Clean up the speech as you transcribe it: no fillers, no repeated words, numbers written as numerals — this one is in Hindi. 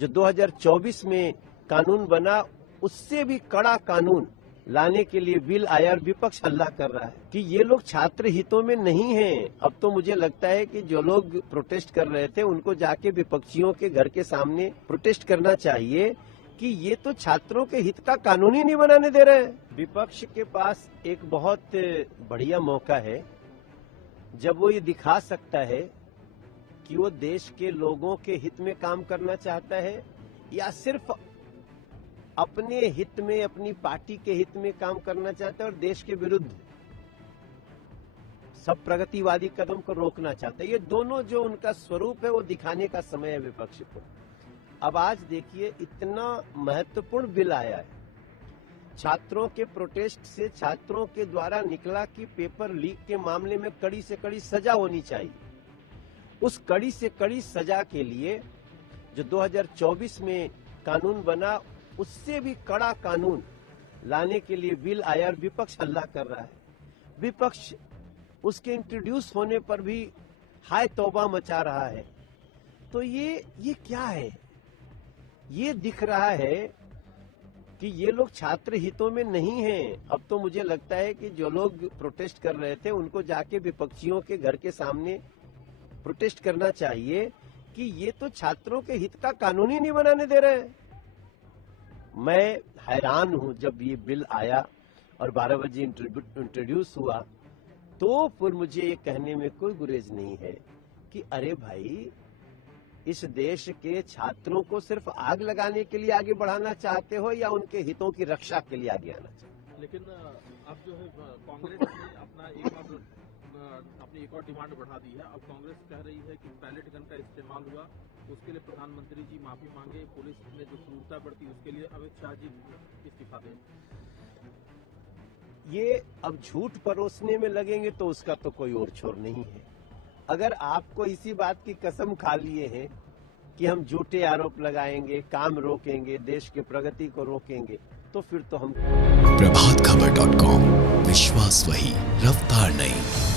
जो 2024 में कानून बना उससे भी कड़ा कानून लाने के लिए बिल आया और विपक्ष हल्ला कर रहा है कि ये लोग छात्र हितों में नहीं हैं। अब तो मुझे लगता है कि जो लोग प्रोटेस्ट कर रहे थे उनको जाके विपक्षियों के घर के सामने प्रोटेस्ट करना चाहिए कि ये तो छात्रों के हित का कानून ही नहीं बनाने दे रहे हैं। विपक्ष के पास एक बहुत बढ़िया मौका है जब वो ये दिखा सकता है कि वो देश के लोगों के हित में काम करना चाहता है या सिर्फ अपने हित में, अपनी पार्टी के हित में काम करना चाहता है और देश के विरुद्ध सब प्रगतिवादी कदम को रोकना चाहता है। ये दोनों जो उनका स्वरूप है वो दिखाने का समय है विपक्ष को। अब आज देखिए इतना महत्वपूर्ण बिल आया है छात्रों के प्रोटेस्ट से, छात्रों के द्वारा निकला कि पेपर लीक के मामले में कड़ी से कड़ी सजा होनी चाहिए। उस कड़ी से कड़ी सजा के लिए जो 2024 में कानून बना उससे भी कड़ा कानून लाने के लिए बिल आया और विपक्ष हल्ला कर रहा है। विपक्ष उसके इंट्रोड्यूस होने पर भी हाय तौबा मचा रहा है। तो ये क्या है? ये दिख रहा है कि ये लोग छात्र हितों में नहीं हैं। अब तो मुझे लगता है कि जो लोग प्रोटेस्ट कर रहे थे उनको जाके विपक्षियों के घर के सामने प्रोटेस्ट करना चाहिए कि ये तो छात्रों के हित का कानून ही नहीं बनाने दे रहे हैं। मैं हैरान हूं जब ये बिल आया और 12 बजे इंट्रोड्यूस हुआ तो फिर मुझे ये कहने में कोई गुरेज नहीं है कि अरे भाई इस देश के छात्रों को सिर्फ आग लगाने के लिए आगे बढ़ाना चाहते हो या उनके हितों की रक्षा के लिए आगे आना चाहते हो? लेकिन अब जो है कांग्रेस ने अपनी एक और डिमांड बढ़ा दी है। अब कांग्रेस कह रही है कि पैलेट गन का इस्तेमाल हुआ, उसके लिए प्रधानमंत्री जी माफी मांगे, पुलिस में जो क्रूरता बढ़ती उसके लिए अमित शाह जी इस्तीफा दें। ये अब झूठ परोसने में लगेंगे तो उसका तो कोई और छोर नहीं है। अगर आपको इसी बात की कसम खा लिए हैं कि हम झूठे आरोप लगाएंगे, काम रोकेंगे, देश की प्रगति को रोकेंगे, तो फिर तो हम प्रभातखबर.com, विश्वास वही, रफ्तार नहीं।